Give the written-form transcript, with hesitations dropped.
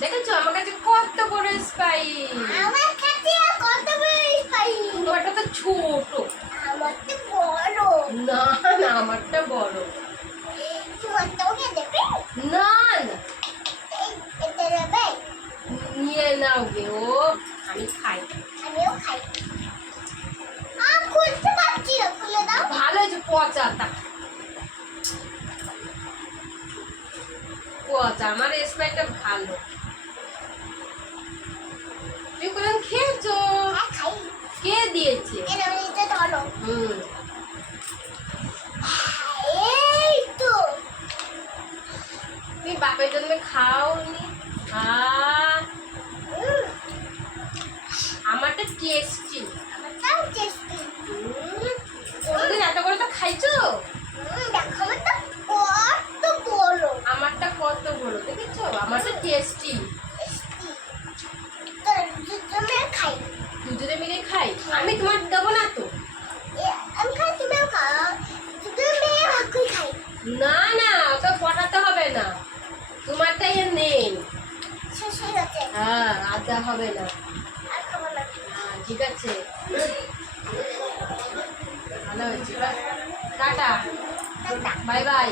দেখেছো আমার কাছে কত বড় স্পাই। আমার কাছে কত বড় স্পাই। তোমারটা তো ছোট। আমারটা বড়। না না আমারটা বড়। তোমারটাও কে দেবে? না না এটা দেবে? নিয়ে নাও গে। ও আমি খাই। আমিও খাই। খুলতে পারছি না, খুলে দাও। ভালো হয়েছে পচাটা। পচা আমার স্পাইটা ভালো। তুমি কোন খেয়েছো? খাই। কে দিয়েছে? এটা ধরো। এই তো তুমি বাপের জন্য খাওনি। আমারটা টেস্টি। আমারটাও টেস্টি। কোনদিন এত করে তো খাইছো? দেখো আমারটা কত বড়। আমারটা কত বড় দেখেছো? আমারটা টেস্টি। তো দুজনে খাই। দুজনে মিলে খাই। আমি তোমার দেবো না তো। আমি খাই, তুমিও খাও। দুজনে ভাগ করে খাই। না না তো পটাতে হবে না। তোমারটাই নেই। শেষ হয়ে গেছে। হ্যাঁ আদা হবে না। আর খাবো না। ঠিক আছে ভালো হয়েছে। Tata tata. Bye bye.